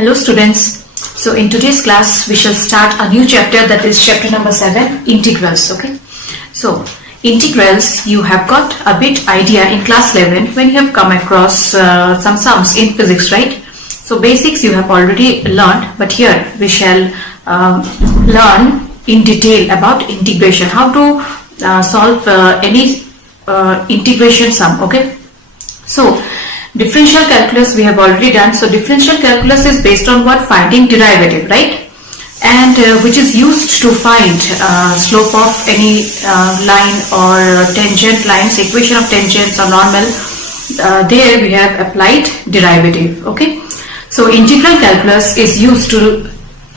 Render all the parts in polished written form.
Hello students. So in today's class we shall start a new chapter, that is chapter number 7, integrals. Okay. So integrals you have got a bit idea in class 11 when you have come across some sums in physics, right? So basics you have already learned, but here we shall learn in detail about integration, how to solve any integration sum. Okay. So differential calculus we have already done. So differential calculus is based on what? Finding derivative, right? And which is used to find slope of any line or tangent lines, equation of tangents or normal. There we have applied derivative. Okay. So integral calculus is used to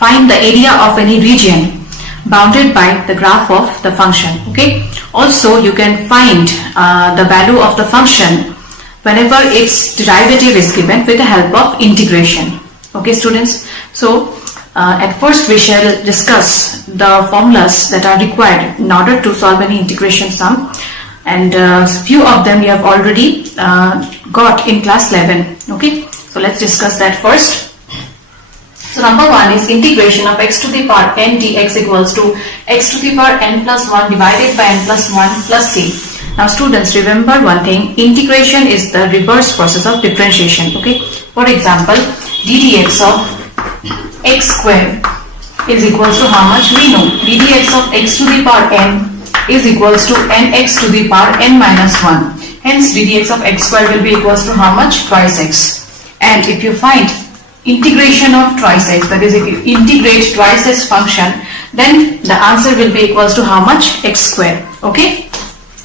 find the area of any region bounded by the graph of the function. Okay. Also you can find the value of the function whenever its derivative is given with the help of integration. Okay students, so at first we shall discuss the formulas that are required in order to solve any integration sum, and few of them we have already got in class 11. Okay, so let's discuss that first. So number 1 is integration of x to the power n dx equals to x to the power n plus 1 divided by n plus 1 plus c. Now students, remember one thing, integration is the reverse process of differentiation. Okay, for example, ddx of x square is equals to how much? We know ddx of x to the power n is equals to nx to the power n minus 1. Hence ddx of x square will be equals to how much? Twice x. And if you find integration of twice x, that is if you integrate twice x function, then the answer will be equals to how much? X square. Okay.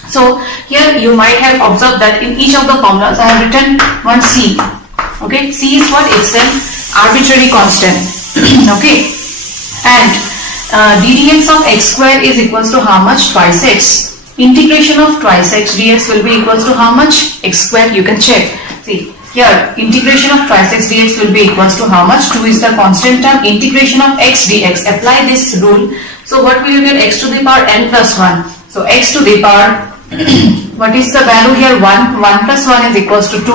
So here you might have observed that in each of the formulas I have written one c. Okay, c is what? It's an arbitrary constant. Okay, and ddx of x square is equals to how much? Twice x. Integration of twice x dx will be equals to how much? X square. You can check. See here, integration of twice x dx will be equals to how much? 2 is the constant term. Integration of x dx. Apply this rule. So what will you get? X to the power n plus 1. So x to the power what is the value here? 1. 1 plus 1 is equals to 2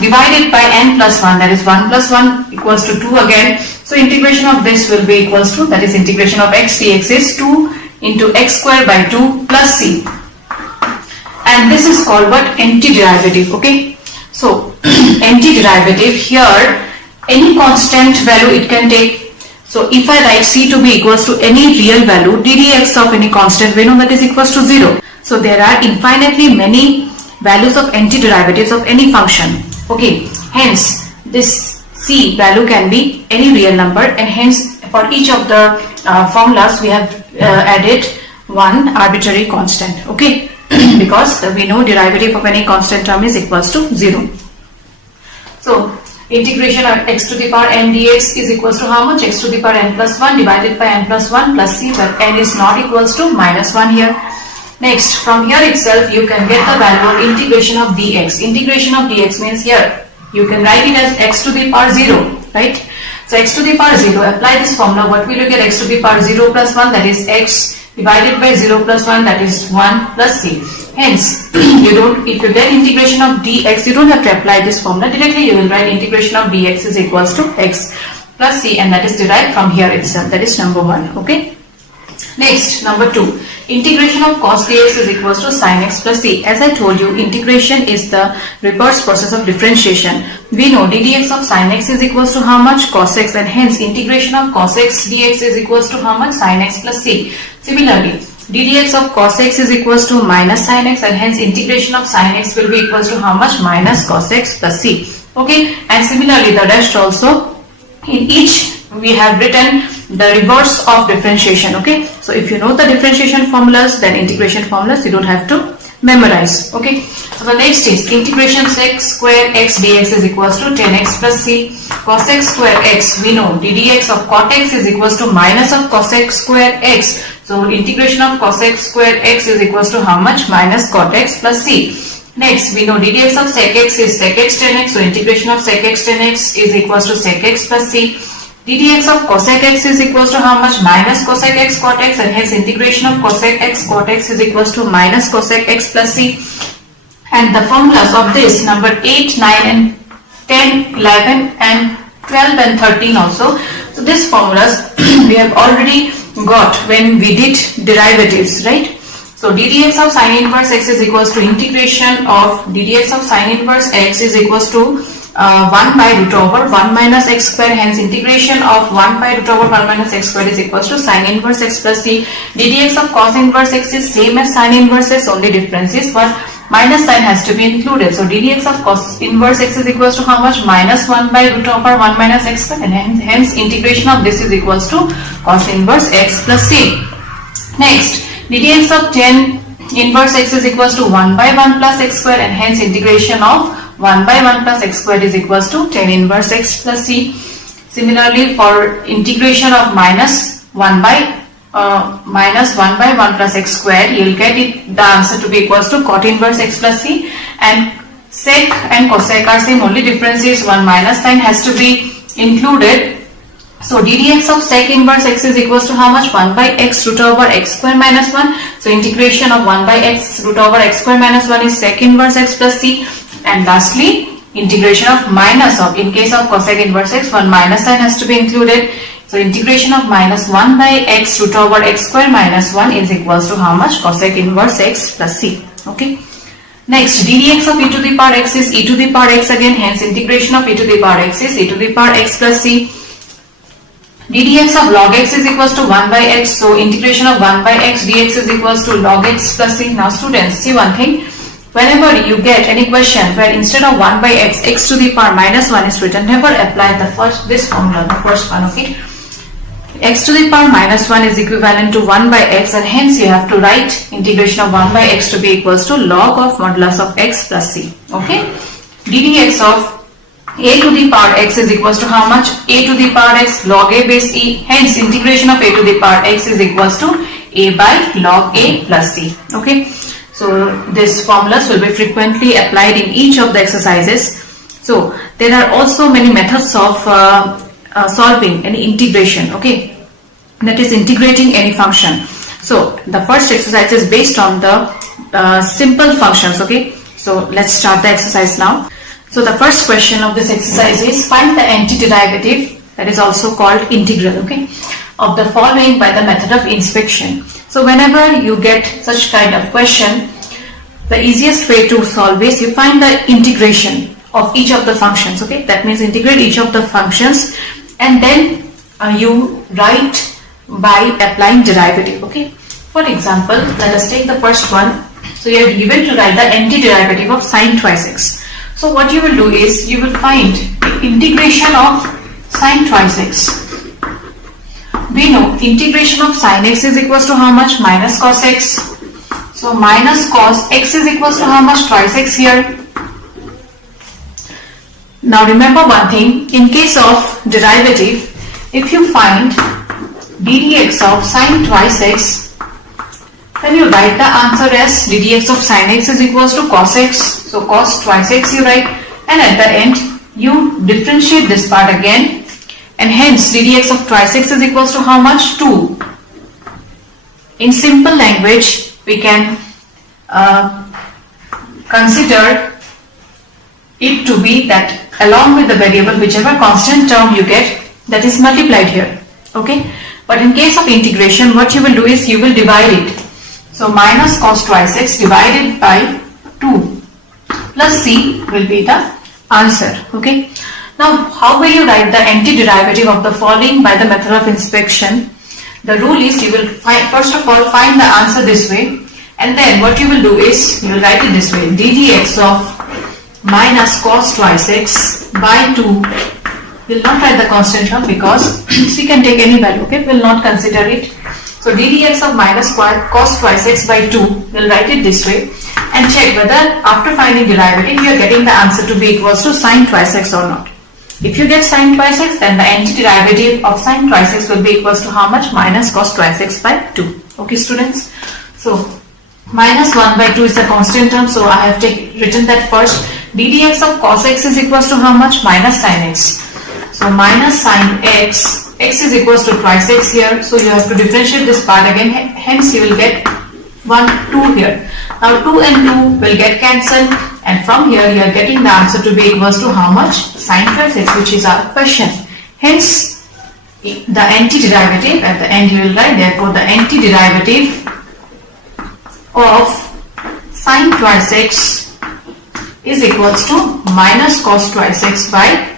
divided by n plus 1, that is 1 plus 1 equals to 2 again. So integration of this will be equals to, that is integration of x dx is 2 into x square by 2 plus c. And this is called what? Antiderivative. Okay. So antiderivative, here any constant value it can take. So if I write c to be equals to any real value, ddx of any constant, we know that is equals to 0. So there are infinitely many values of antiderivatives of any function. Okay, hence this c value can be any real number, and hence for each of the formulas we have added one arbitrary constant. Okay, because we know derivative of any constant term is equals to 0. So integration of x to the power n dx is equals to how much? X to the power n plus 1 divided by n plus 1 plus c, but n is not equals to minus 1 here. Next, from here itself you can get the value of integration of dx. Integration of dx means here you can write it as x to the power 0, right? So x to the power 0, apply this formula. What will you get? X to the power 0 plus 1, that is x, divided by 0 plus 1, that is 1 plus c. Hence, if you get integration of dx, you don't have to apply this formula directly. You will write integration of dx is equals to x plus c, and that is derived from here itself. That is number 1. Okay. Next, number 2, integration of cos dx is equals to sin x plus c. As I told you, integration is the reverse process of differentiation. We know ddx of sin x is equals to how much? Cos x, and hence integration of cos x dx is equals to how much? Sin x plus c. Similarly, ddx of cos x is equals to minus sin x, and hence integration of sin x will be equals to how much? Minus cos x plus c. Okay, and similarly the rest also. In each we have written the reverse of differentiation. Okay, so if you know the differentiation formulas, then integration formulas you don't have to memorize. Okay, so the next is integration sec square x dx is equals to 10x plus c. Cos x square x, we know ddx of cot x is equals to minus of cos x square x. So integration of cos x square x is equals to how much? Minus cot x plus c. Next, we know ddx of sec x is sec x tan x. So integration of sec x tan x is equals to sec x plus c. ddx of cosec x is equals to how much? Minus cosec x cot x, and hence integration of cosec x cot x is equals to minus cosec x plus c. And the formulas of this number 8, 9 and 10, 11 and 12 and 13 also. So these formulas we have already got when we did derivatives, right? So ddx of sine inverse x is equals to integration of ddx of sine inverse x is equals to 1 by root over 1 minus x square. Hence integration of 1 by root over 1 minus x square is equals to sine inverse x plus c. ddx of cos inverse x is same as sine inverse x, only difference is what minus sign has to be included. So ddx of cos inverse x is equals to how much? Minus 1 by root over 1 minus x square, and hence integration of this is equals to cos inverse x plus c. Next, ddx of tan inverse x is equals to 1 by 1 plus x square, and hence integration of 1 by 1 plus x square is equals to tan inverse x plus c. Similarly, for integration of minus 1 by 1 plus x square, you will get the answer to be equals to cot inverse x plus c, and sec and cosec are same, only difference is one minus sign has to be included. So ddx of sec inverse x is equals to how much? 1 by x root over x square minus 1. So integration of 1 by x root over x square minus 1 is sec inverse x plus c. And lastly, integration of minus of, in case of cosec inverse x, one minus sign has to be included. So integration of minus 1 by x root over x square minus 1 is equals to how much? Cosec inverse x plus c. Okay. Next, ddx of e to the power x is e to the power x again. Hence integration of e to the power x is e to the power x plus c. ddx of log x is equals to 1 by x. So integration of 1 by x dx is equals to log x plus c. Now students, see one thing. Whenever you get any question where instead of 1 by x, x to the power minus 1 is written, never apply this formula, the first one, okay? X to the power minus 1 is equivalent to 1 by x, and hence you have to write integration of 1 by x to be equals to log of modulus of x plus c, okay? ddx of a to the power x is equals to how much? A to the power x log a base e, hence integration of a to the power x is equals to a by log a plus c, okay? So these formulas will be frequently applied in each of the exercises. So there are also many methods of solving any integration, okay, that is integrating any function. So the first exercise is based on the simple functions, okay. So let's start the exercise now. So the first question of this exercise is find the antiderivative, that is also called integral, okay, of the following by the method of inspection. So whenever you get such kind of question, the easiest way to solve is you find the integration of each of the functions, okay, that means integrate each of the functions, and then you write by applying derivative, okay. For example, let us take the first one. So you are given to write the antiderivative of sine twice x. So what you will do is you will find the integration of sine twice x. We know integration of sine x is equals to how much? Minus cos x. So minus cos x is equals to how much? Twice x here. Now remember one thing, in case of derivative, if you find ddx of sine twice x, then you write the answer as ddx of sine x is equals to cos x. So cos twice x you write, and at the end you differentiate this part again, and hence ddx of twice x is equals to how much? 2. In simple language, we can consider it to be that along with the variable, whichever constant term you get, that is multiplied here, okay. But in case of integration, what you will do is you will divide it. So minus cos twice x divided by 2 plus c will be the answer, okay. Now how will you write the antiderivative of the following by the method of inspection? The rule is you will first of all find the answer this way, and then what you will do is you will write it this way, ddx of minus cos twice x by 2. Will not write the constant term because we can take any value, okay, will not consider it. So ddx of minus cos twice x by 2, will write it this way, and check whether after finding derivative you are getting the answer to be equals to sine twice x or not. If you get sine twice x, then the antiderivative of sine twice x will be equals to how much? Minus cos twice x by 2. Okay students. So minus 1 by 2 is the constant term, so I have written that first. ddx of cos x is equals to how much? Minus sin x. So minus sin x, x is equals to twice x here, so you have to differentiate this part again, hence you will get 1, 2 here. Now 2 and 2 will get cancelled, and from here you are getting the answer to be equals to how much? Sine twice x, which is our question. Hence, the antiderivative at the end you will write, therefore the antiderivative of sine twice x is equals to minus cos twice x by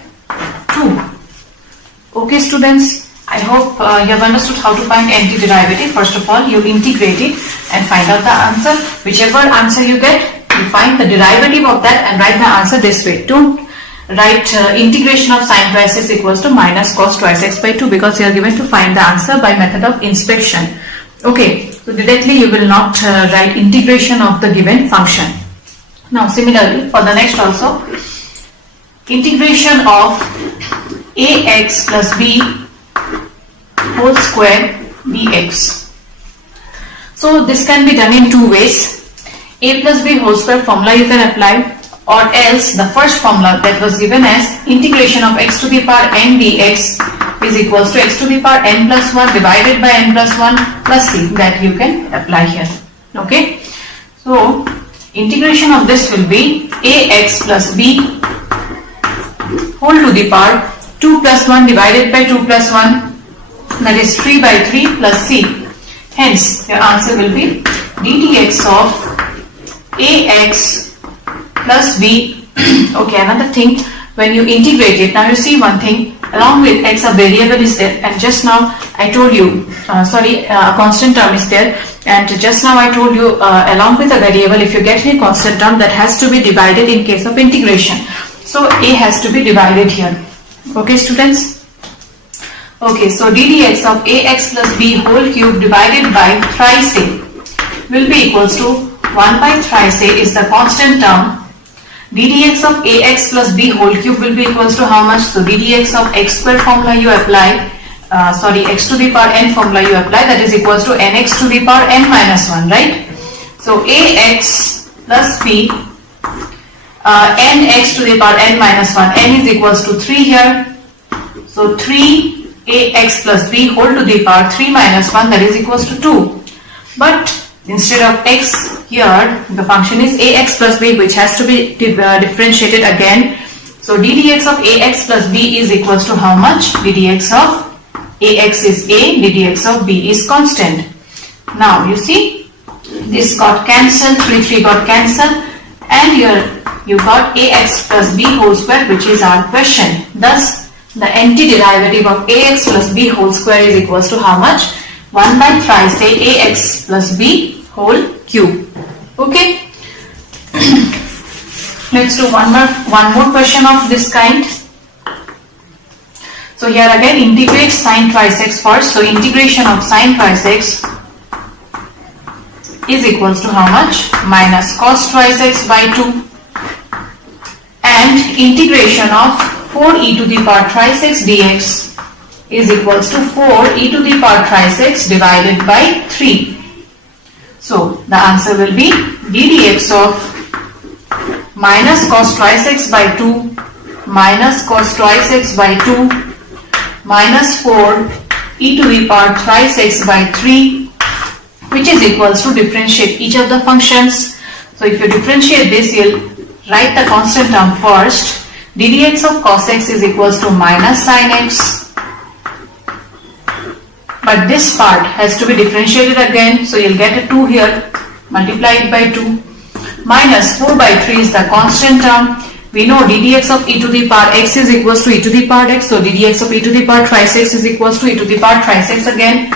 2. Okay students, I hope you have understood how to find antiderivative. First of all, you integrate it and find out the answer. Whichever answer you get, you find the derivative of that and write the answer this way. Don't write integration of sine twice x equals to minus cos twice x by 2, because you are given to find the answer by method of inspection. Okay, so directly you will not write integration of the given function. Now similarly for the next also, integration of ax plus b whole square dx. So this can be done in two ways. A plus b whole square formula you can apply, or else the first formula that was given as integration of x to the power n dx is equals to x to the power n plus 1 divided by n plus 1 plus c, that you can apply here. Okay, so integration of this will be ax plus b whole to the power 2 plus 1 divided by 2 plus 1, that is 3 by 3 plus c. Hence your answer will be ddx of ax plus b. Okay, another thing, when you integrate it, now you see one thing, along with x a variable is there, and just now I told you, a constant term is there, and just now I told you along with a variable, if you get any constant term, that has to be divided in case of integration. So a has to be divided here. Okay students? Okay, so ddx of ax plus b whole cube divided by thrice a will be equals to 1 by thrice a is the constant term. ddx of ax plus b whole cube will be equals to how much? So ddx of x square formula you apply, x to the power n formula you apply, that is equals to nx to the power n minus 1, right? So ax plus b, nx to the power n minus 1, n is equals to 3 here. So 3 ax plus b whole to the power 3 minus 1, that is equals to 2. But instead of x here, the function is ax plus b, which has to be differentiated again. So ddx of ax plus b is equals to how much? ddx of ax is a, ddx of b is constant. Now you see, this got cancelled, 3 got cancelled, and here you got ax plus b whole square, which is our question. Thus the antiderivative of ax plus b whole square is equals to how much? 1 by thrice a ax plus b whole cube. Okay. Let's do one more question of this kind. So here again, integrate sine twice x first. So integration of sine twice x is equals to how much? Minus cos twice x by 2, and integration of 4e to the power thrice x dx is equals to 4e to the power thrice x divided by 3. So the answer will be ddx of minus cos twice x by 2 minus cos twice x by 2 minus 4 e to the power thrice x by 3, which is equals to differentiate each of the functions. So if you differentiate this, you'll write the constant term first. ddx of cos x is equals to minus sin x, but this part has to be differentiated again, so you'll get a 2 here, multiplied by 2, minus 4 by 3 is the constant term. We know ddx of e to the power x is equals to e to the power x, so ddx of e to the power thrice x is equals to e to the power thrice x again,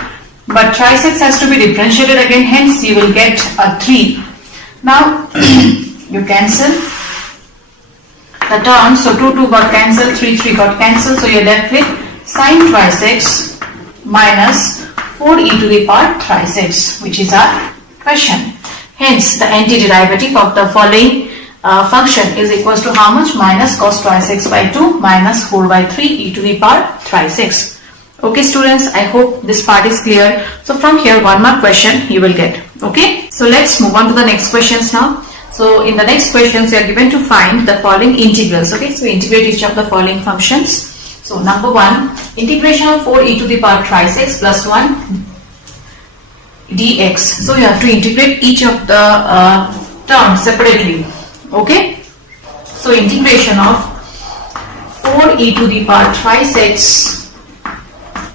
but thrice x has to be differentiated again, hence you will get a 3. Now you cancel the terms, so 2 got cancelled, 3 got cancelled, so you're left with sine twice x minus 4e to the power thrice x, which is our question. Hence the antiderivative of the following function is equals to how much? Minus cos twice x by 2 minus 4 by 3 e to the power thrice x. Okay students, I hope this part is clear. So from here one more question you will get. Okay, so let's move on to the next questions now. So in the next questions you are given to find the following integrals. Okay, so integrate each of the following functions. So number 1, integration of 4e to the power thrice x plus 1 dx. So you have to integrate each of the terms separately. Okay, So integration of 4e to the power thrice x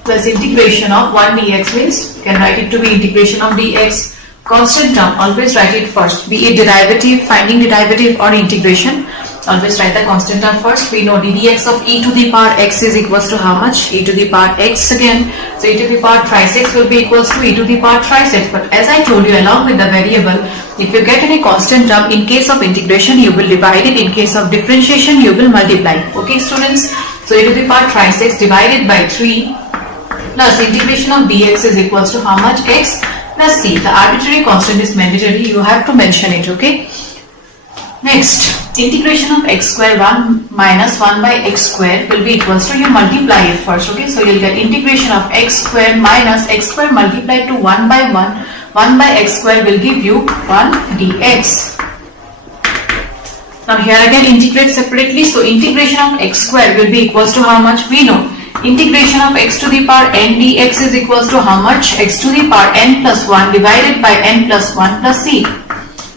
plus integration of 1 dx means you can write it to be integration of dx. Constant term, always write it first, be it derivative, finding the derivative or integration, always write the constant term first. We know ddx of e to the power x is equals to how much? E to the power x again. So e to the power thrice x will be equals to e to the power thrice x. But as I told you, along with the variable, if you get any constant term, in case of integration you will divide it, in case of differentiation you will multiply. Okay students, so e to the power thrice x divided by 3 plus integration of dx is equals to how much? X plus c. The arbitrary constant is mandatory, you have to mention it. Okay. Next, integration of x square 1 minus 1 by x square will be equals to, you multiply it first. Okay, so you'll get integration of x square minus x square multiplied to 1 by 1 by x square will give you 1 dx. Now here again integrate separately, so integration of x square will be equals to how much? We know integration of x to the power n dx is equals to how much? X to the power n plus 1 divided by n plus 1 plus c.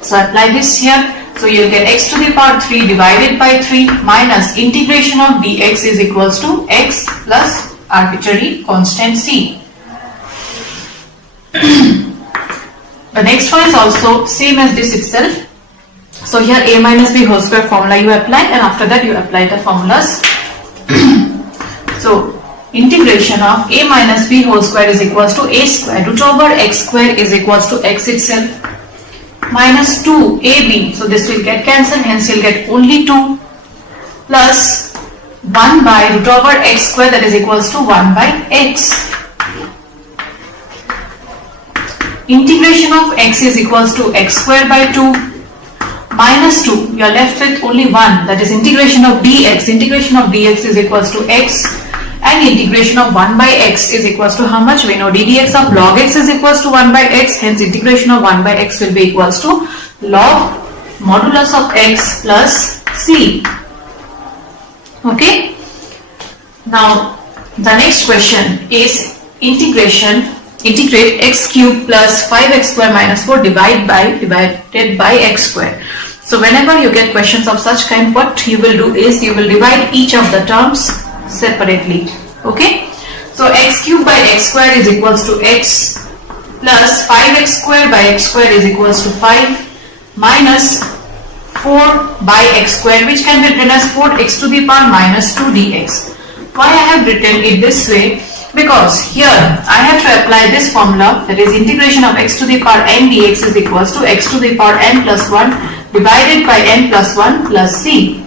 So apply this here. So you'll get x to the power 3 divided by 3 minus integration of dx is equals to x plus arbitrary constant c. The next one is also same as this itself. So here a minus b whole square formula you apply, and after that you apply the formulas. So integration of a minus b whole square is equals to a square root over x square is equals to x itself minus 2ab, so this will get cancelled, hence you'll get only 2 plus 1 by root over x square, that is equals to 1 by x. Integration of x is equals to x square by 2 minus 2, you are left with only 1, that is integration of dx. Integration of dx is equals to x, and integration of 1 by x is equals to how much? We know ddx of log x is equals to 1 by x, hence integration of 1 by x will be equals to log modulus of x plus c. Okay. Now the next question is integrate x cube plus 5x square minus 4 divided by x square. So whenever you get questions of such kind, what you will do is you will divide each of the terms separately. Okay, so x cube by x square is equals to x plus 5x square by x square is equals to 5 minus 4 by x square, which can be written as 4x to the power minus 2 dx. Why I have written it this way? Because here I have to apply this formula, that is integration of x to the power n dx is equals to x to the power n plus 1 divided by n plus 1 plus c.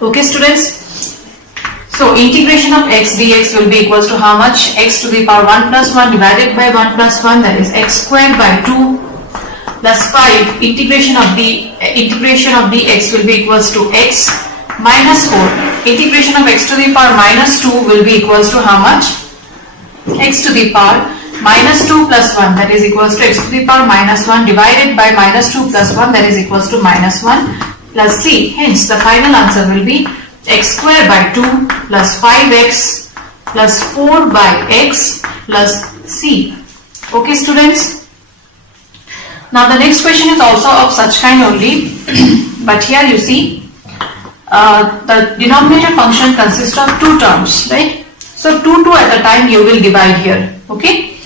Okay students, so integration of x dx will be equals to how much? X to the power 1 plus 1 divided by 1 plus 1, that is x square by 2 plus 5. Integration of dx will be equals to x minus 4. Integration of x to the power minus 2 will be equals to how much? X to the power minus 2 plus 1, that is equals to x to the power minus 1 divided by minus 2 plus 1, that is equals to minus 1 plus c. Hence the final answer will be x square by 2 plus 5x plus 4 by x plus c. Okay students. Now the next question is also of such kind only, but here you see the denominator function consists of two terms, right? So 2 at a time you will divide here. Okay,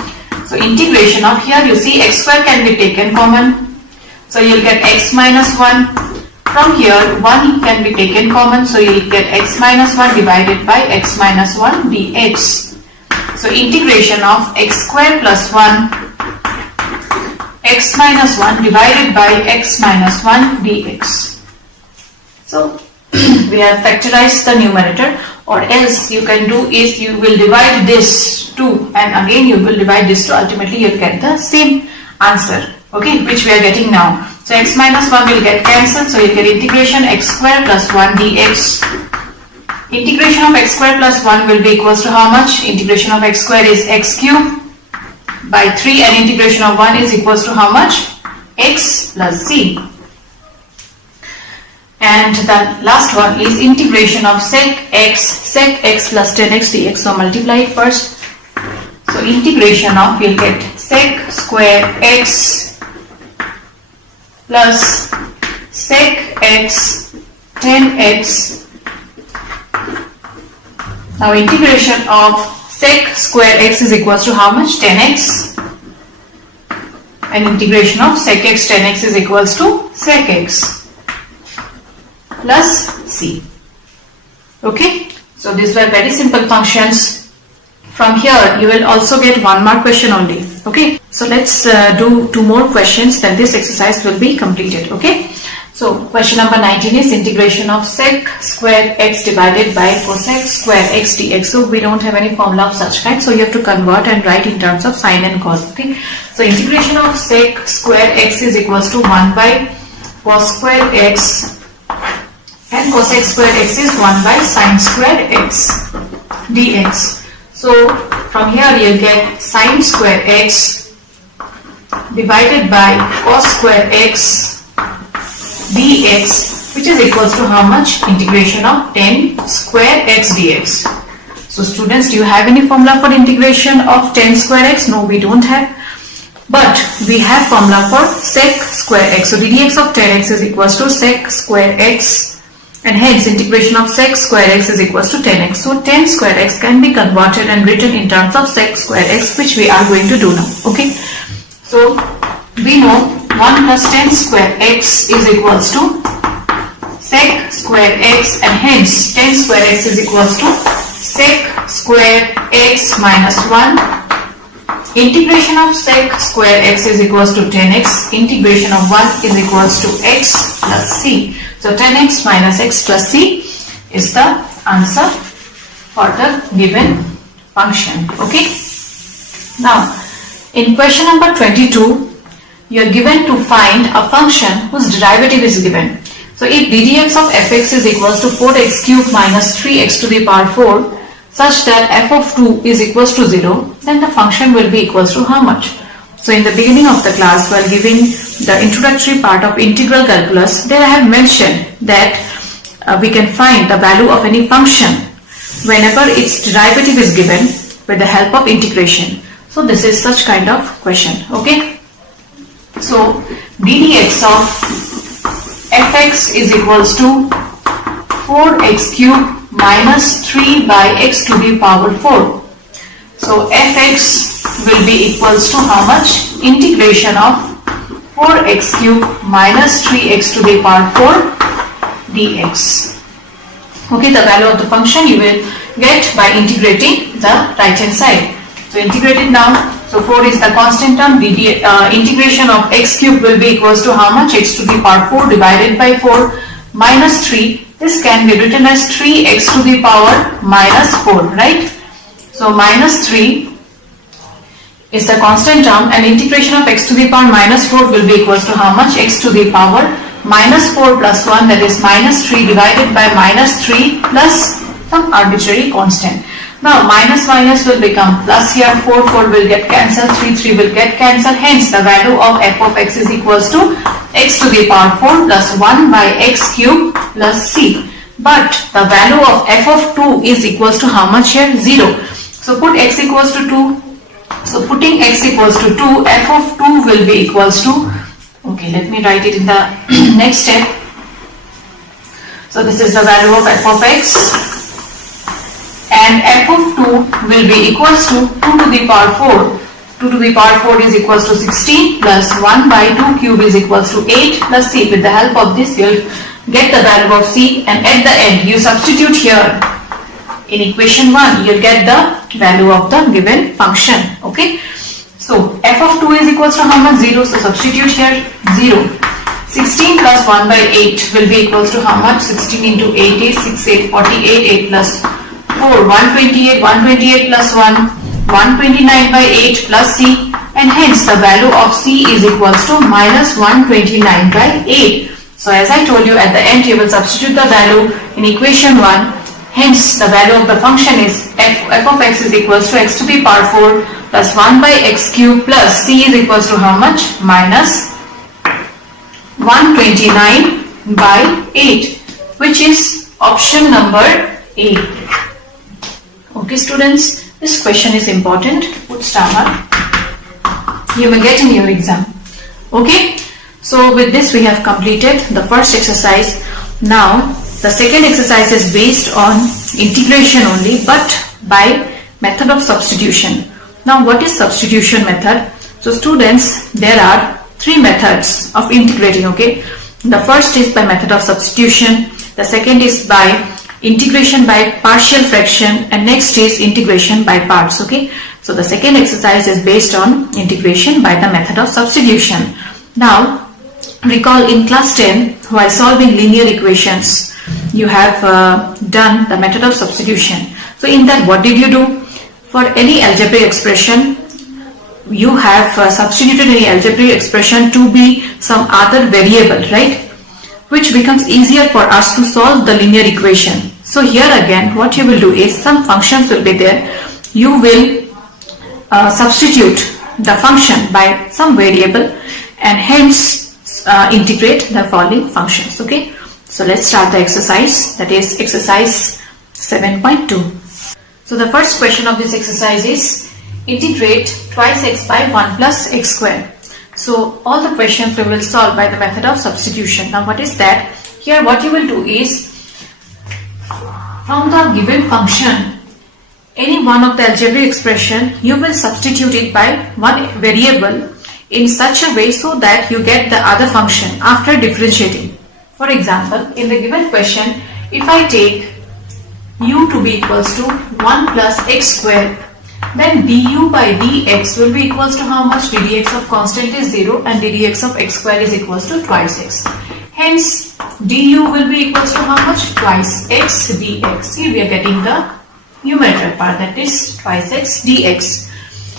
so integration of, here you see x square can be taken common, so you'll get x minus 1. From here 1 can be taken common, so you'll get x minus 1 divided by x minus 1 dx. So integration of x square plus 1 x minus 1 divided by x minus 1 dx. So we have factorized the numerator, or else you can do is you will divide this 2 and again you will divide this 2, ultimately you will get the same answer, okay, which we are getting now. So x minus 1 will get cancelled, so you get integration x square plus 1 dx. Integration of x square plus 1 will be equals to how much? Integration of x square is x cube by 3, and integration of 1 is equals to how much? X plus c. And the last one is integration of sec x plus 10x dx. So multiply it first. So integration of, we'll get sec square x plus sec x 10x. Now integration of sec square x is equals to how much? 10x. And integration of sec x 10x is equals to sec x plus c. Okay, so these were very simple functions. From here you will also get 1 mark question only. Okay, so let's do 2 more questions, then this exercise will be completed. Okay, so question number 19 is integration of sec square x divided by cosec square x dx. So we don't have any formula of such kind, so you have to convert and write in terms of sine and cos. Okay, so integration of sec square x is equals to 1 by cos square x, and cosec square x is 1 by sine square x dx. So from here you get sine square x divided by cos square x dx, which is equals to how much? Integration of 10 square x dx. So students, do you have any formula for integration of 10 square x? No, we don't have. But we have formula for sec square x. So ddx of 10x is equals to sec square x, and hence integration of sec square x is equals to 10x. So 10 square x can be converted and written in terms of sec square x, which we are going to do now. Okay, so we know 1 plus 10 square x is equals to sec square x, and hence 10 square x is equals to sec square x minus 1. Integration of sec square x is equals to 10x. Integration of 1 is equals to x plus c. So 10x minus x plus c is the answer for the given function. Okay. Now in question number 22, you are given to find a function whose derivative is given. So if ddx of fx is equals to 4x cubed minus 3x to the power 4, such that f of 2 is equals to 0, then the function will be equals to how much? So in the beginning of the class, while giving the introductory part of integral calculus, there I have mentioned that we can find the value of any function whenever its derivative is given with the help of integration. So this is such kind of question. Okay. So ddx of fx is equals to 4x cubed minus 3 by x to the power 4. So fx will be equals to how much? Integration of 4x cubed minus 3x to the power 4 dx. Okay, the value of the function you will get by integrating the right hand side. So integrate it now. So 4 is the constant term. Integration of x cube will be equals to how much? X to the power 4 divided by 4 minus 3. This can be written as 3x to the power minus 4, right? So minus 3 is the constant term, and integration of x to the power minus 4 will be equals to how much? X to the power minus 4 plus 1, that is minus 3 divided by minus 3 plus some arbitrary constant. Now minus minus will become plus here, 4 will get cancelled, 3 will get cancelled, hence the value of f of x is equals to x to the power 4 plus 1 by x cube plus c. But the value of f of 2 is equals to how much here? 0. So put x equals to 2. So putting x equals to 2, f of 2 will be equals to, okay, let me write it in the next step. So this is the value of f of x, and f of 2 will be equals to 2 to the power 4. 2 to the power 4 is equals to 16 plus 1 by 2 cube is equals to 8 plus c. With the help of this you will get the value of c, and at the end you substitute here in equation 1, you will get the value of the given function. Okay. So f of 2 is equals to how much? 0. So substitute here 0. 16 plus 1 by 8 will be equals to how much? 16 into 8 is 6, 8, 48, 8 plus 4, 128, 128 plus 1, 129 by 8 plus c, and hence the value of c is equals to minus 129 by 8. So as I told you, at the end you will substitute the value in equation 1. Hence the value of the function is f of x is equals to x to the power 4 plus 1 by x cube plus c is equals to how much? Minus 129 by 8, which is option number A. Okay students, this question is important. Put star mark. You may get in your exam. Okay. So with this we have completed the first exercise. Now the second exercise is based on integration only, but by method of substitution. Now what is substitution method? So students, there are three methods of integrating, okay? The first is by method of substitution, the second is by integration by partial fraction, and next is integration by parts, okay? So the second exercise is based on integration by the method of substitution. Now recall in class 10, while solving linear equations, you have done the method of substitution. So in that, what did you do? For any algebraic expression, you have substituted any algebraic expression to be some other variable, right? Which becomes easier for us to solve the linear equation. So here again, what you will do is, some functions will be there. You will substitute the function by some variable and hence integrate the following functions, okay? So let's start the exercise, that is exercise 7.2. So the first question of this exercise is integrate twice x by 1 plus x square. So all the questions we will solve by the method of substitution. Now what is that? Here what you will do is, from the given function, any one of the algebraic expression, you will substitute it by one variable in such a way so that you get the other function after differentiating. For example, in the given question, if I take u to be equals to 1 plus x square, then du by dx will be equals to how much? ddx of constant is 0 and ddx of x square is equals to twice x. Hence, du will be equals to how much? Twice x dx. See, we are getting the numerator part, that is twice x dx.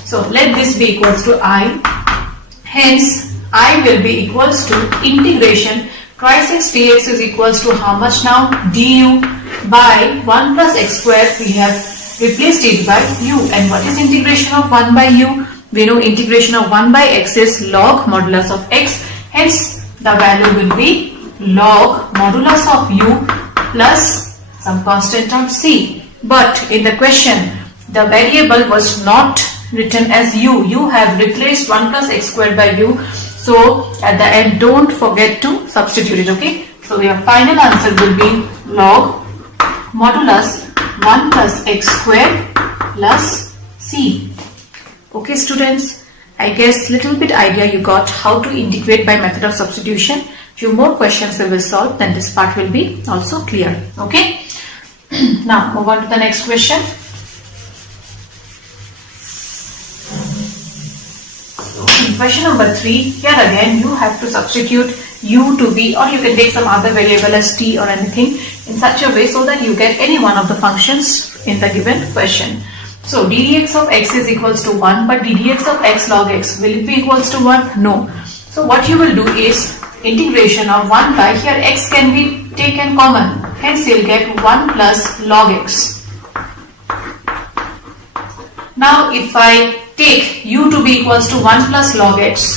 So let this be equals to I. Hence, I will be equals to integration twice x dx is equals to how much now? Du by 1 plus x square, we have replaced it by u. And what is integration of 1 by u? We know integration of 1 by x is log modulus of x. Hence, the value will be log modulus of u plus some constant of c. But in the question, the variable was not written as u. You have replaced 1 plus x squared by u. So at the end, don't forget to substitute it, okay? So your final answer will be log modulus 1 plus x squared plus c. Okay students, I guess little bit idea you got how to integrate by method of substitution. Few more questions we will solve, then this part will be also clear, okay? Now move on to the next question. Question number 3, here again you have to substitute u to b, or you can take some other variable as t or anything in such a way so that you get any one of the functions in the given question. So ddx of x is equals to 1, but ddx of x log x, will it be equals to 1? No. So what you will do is integration of 1 by, here x can be taken common, hence you will get 1 plus log x. Now if I take u to be equals to 1 plus log x,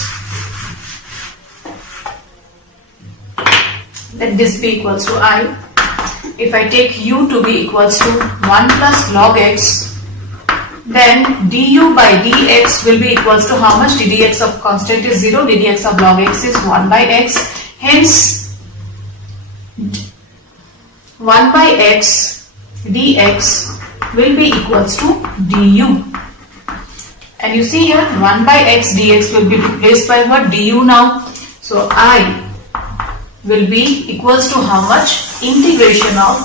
let this be equals to I. If I take u to be equals to 1 plus log x, then du by dx will be equals to how much? ddx of constant is 0, ddx of log x is 1 by x. Hence 1 by x dx will be equals to du. And you see here 1 by x dx will be replaced by what? Du now. So I will be equals to how much? Integration of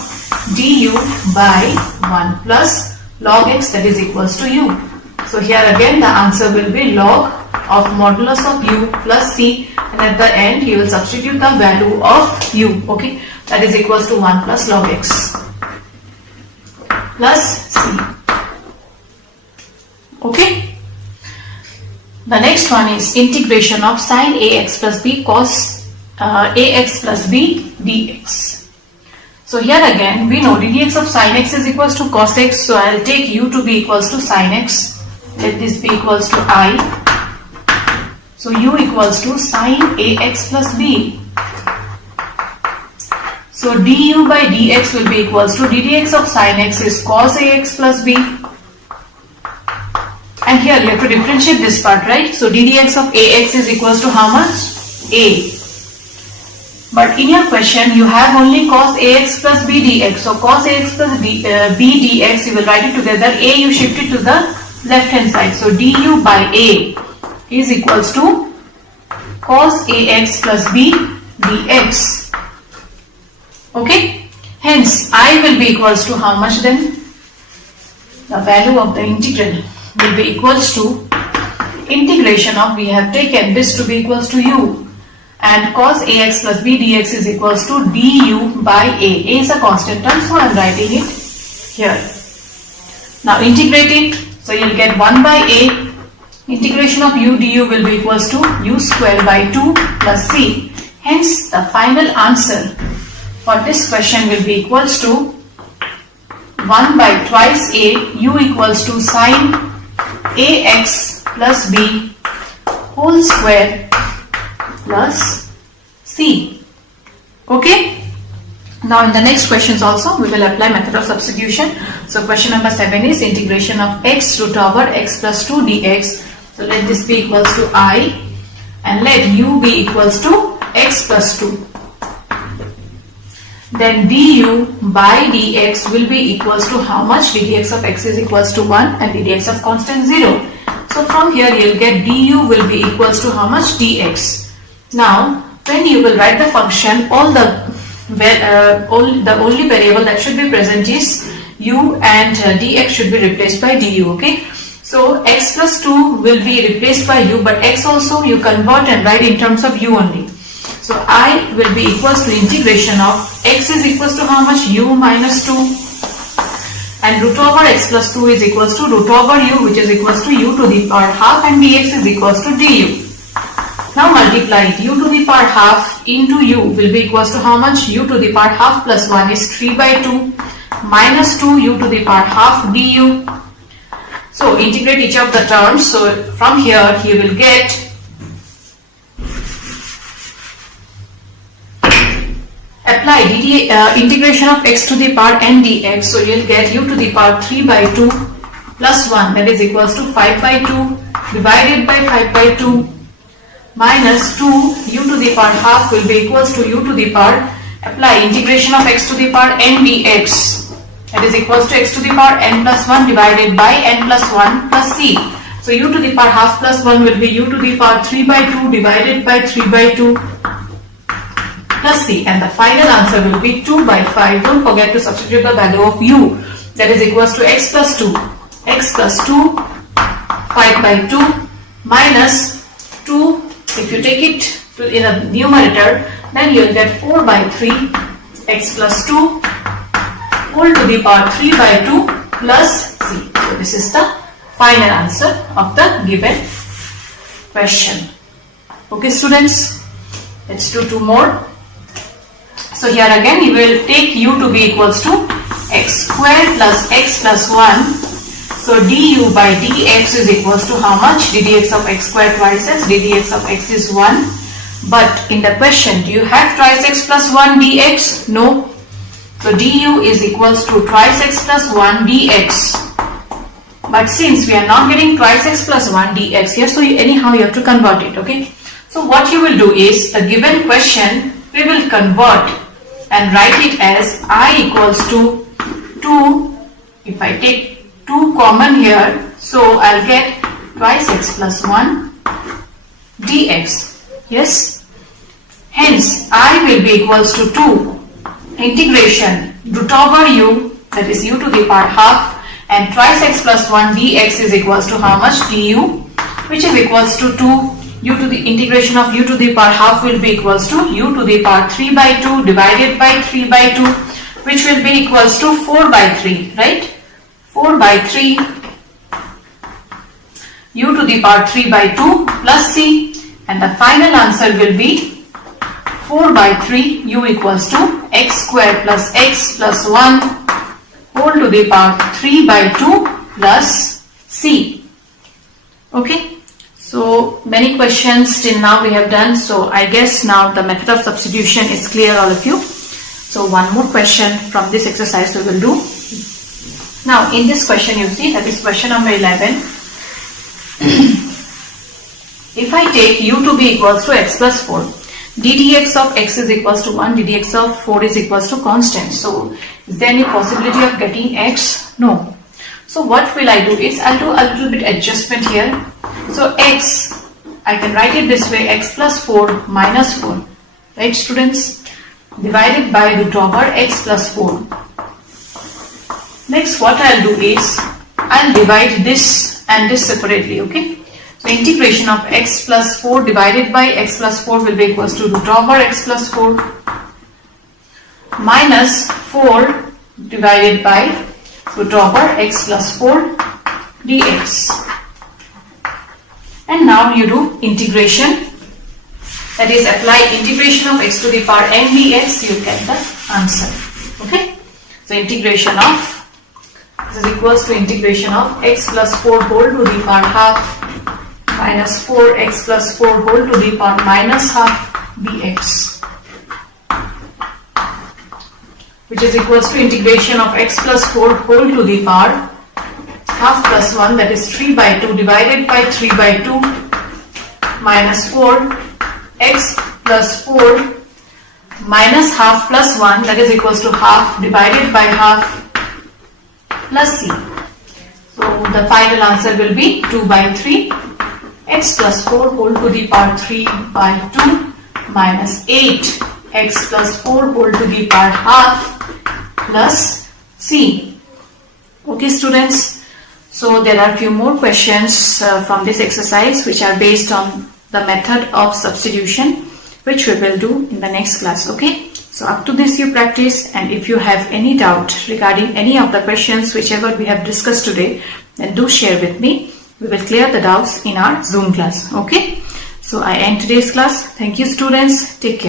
du by 1 plus log x, that is equals to u. So here again the answer will be log of modulus of u plus c, and at the end you will substitute the value of u, okay, that is equals to 1 plus log x plus c. Okay. The next one is integration of sine ax plus b cos ax plus b dx. So here again we know ddx of sine x is equals to cos x, so I will take u to be equals to sine x. Let this be equals to I. So u equals to sine ax plus b. So du by dx will be equals to ddx of sine x is cos ax plus b. And here you have to differentiate this part, right? So ddx of ax is equals to how much? A. But in your question, you have only cos ax plus b dx. So cos ax plus b dx, you will write it together. A you shift it to the left hand side. So du by a is equals to cos ax plus b dx. Okay. Hence, I will be equals to how much then? The value of the integral will be equals to integration of, we have taken this to be equals to u, and cos ax plus b dx is equals to du by a. A is a constant term, so I am writing it here. Now integrate it, so you will get 1 by a. Integration of u du will be equals to u square by 2 plus c. Hence, the final answer for this question will be equals to 1 by twice a, u equals to sine ax plus b whole square plus c. Okay. Now in the next questions also we will apply method of substitution. So question number 7 is integration of x root over x plus 2 dx. So let this be equals to I, and let u be equals to x plus 2. Then du by dx will be equals to how much? Ddx of x is equals to 1 and ddx of constant 0. So from here you will get du will be equals to how much? Dx. Now when you will write the function, all the only variable that should be present is u, and dx should be replaced by du. Okay. So x plus 2 will be replaced by u, but x also you convert and write in terms of u only. So I will be equals to integration of x is equals to how much? U minus 2, and root over x plus 2 is equals to root over u, which is equals to u to the power half, and dx is equals to du. Now multiply it. U to the power half into u will be equals to how much? U to the power half plus 1 is 3 by 2 minus 2 u to the power half du. So integrate each of the terms. So from here you will get apply integration of x to the power n dx. So you will get u to the power 3 by 2 plus 1, that is equals to 5 by 2 divided by 5 by 2 minus 2 u to the power half will be equals to u to the power, apply integration of x to the power n dx, that is equals to x to the power n plus 1 divided by n plus 1 plus c. So u to the power half plus 1 will be u to the power 3 by 2 divided by 3 by 2 plus c, and the final answer will be 2 by 5. Don't forget to substitute the value of u, that is equals to x plus 2, x plus 2 5 by 2 minus 2. If you take it in a numerator, then you will get 4 by 3 x plus 2 whole to the power 3 by 2 plus c. So this is the final answer of the given question. Okay students, let's do 2 more. So here again you will take u to be equals to x squared plus x plus 1. So du by dx is equals to how much? Ddx of x squared twice x, ddx of x is 1. But in the question, do you have twice x plus 1 dx? No. So du is equals to twice x plus 1 dx. But since we are not getting twice x plus 1 dx here, so anyhow you have to convert it. Okay. So what you will do is, the given question we will convert and write it as I equals to 2. If I take 2 common here, so I'll get twice x plus 1 dx. Yes. Hence I will be equals to 2 integration root over u, that is u to the power half, and twice x plus 1 dx is equals to how much? Du, which is equals to 2. U to the integration of u to the power half will be equals to u to the power 3 by 2 divided by 3 by 2, which will be equals to 4 by 3, right? 4 by 3 u to the power 3 by 2 plus c, and the final answer will be 4 by 3 u equals to x square plus x plus 1 whole to the power 3 by 2 plus c. Okay, so many questions till now we have done, so I guess now the method of substitution is clear, all of you. So one more question from this exercise we will do. Now in this question you see, that is question number 11. If I take u to be equals to x plus 4, ddx of x is equals to 1, ddx of 4 is equals to constant. So is there any possibility of getting x? No. So what will I do is, I'll do a little bit adjustment here. So x, I can write it this way, x plus 4 minus 4, right students, divided by root over x plus 4. Next what I'll do is, I'll divide this and this separately, okay. So integration of x plus 4 divided by x plus 4 will be equals to root over x plus 4 minus 4 divided by root over x plus 4 dx. And now you do integration, that is apply integration of x to the power n dx, you get the answer, okay. So integration of, this is equals to integration of x plus 4 whole to the power half minus 4x plus 4 whole to the power minus half dx, which is equals to integration of x plus 4 whole to the power half plus 1, that is 3 by 2 divided by 3 by 2 minus 4 x plus 4 minus half plus 1, that is equals to half divided by half plus c. So the final answer will be 2 by 3 x plus 4 whole to the power 3 by 2 minus 8 x plus 4 whole to the power half plus c. Okay students, so there are few more questions from this exercise which are based on the method of substitution, which we will do in the next class, okay. So up to this you practice, and if you have any doubt regarding any of the questions whichever we have discussed today, then do share with me. We will clear the doubts in our Zoom class, okay. So I end today's class. Thank you students. Take care.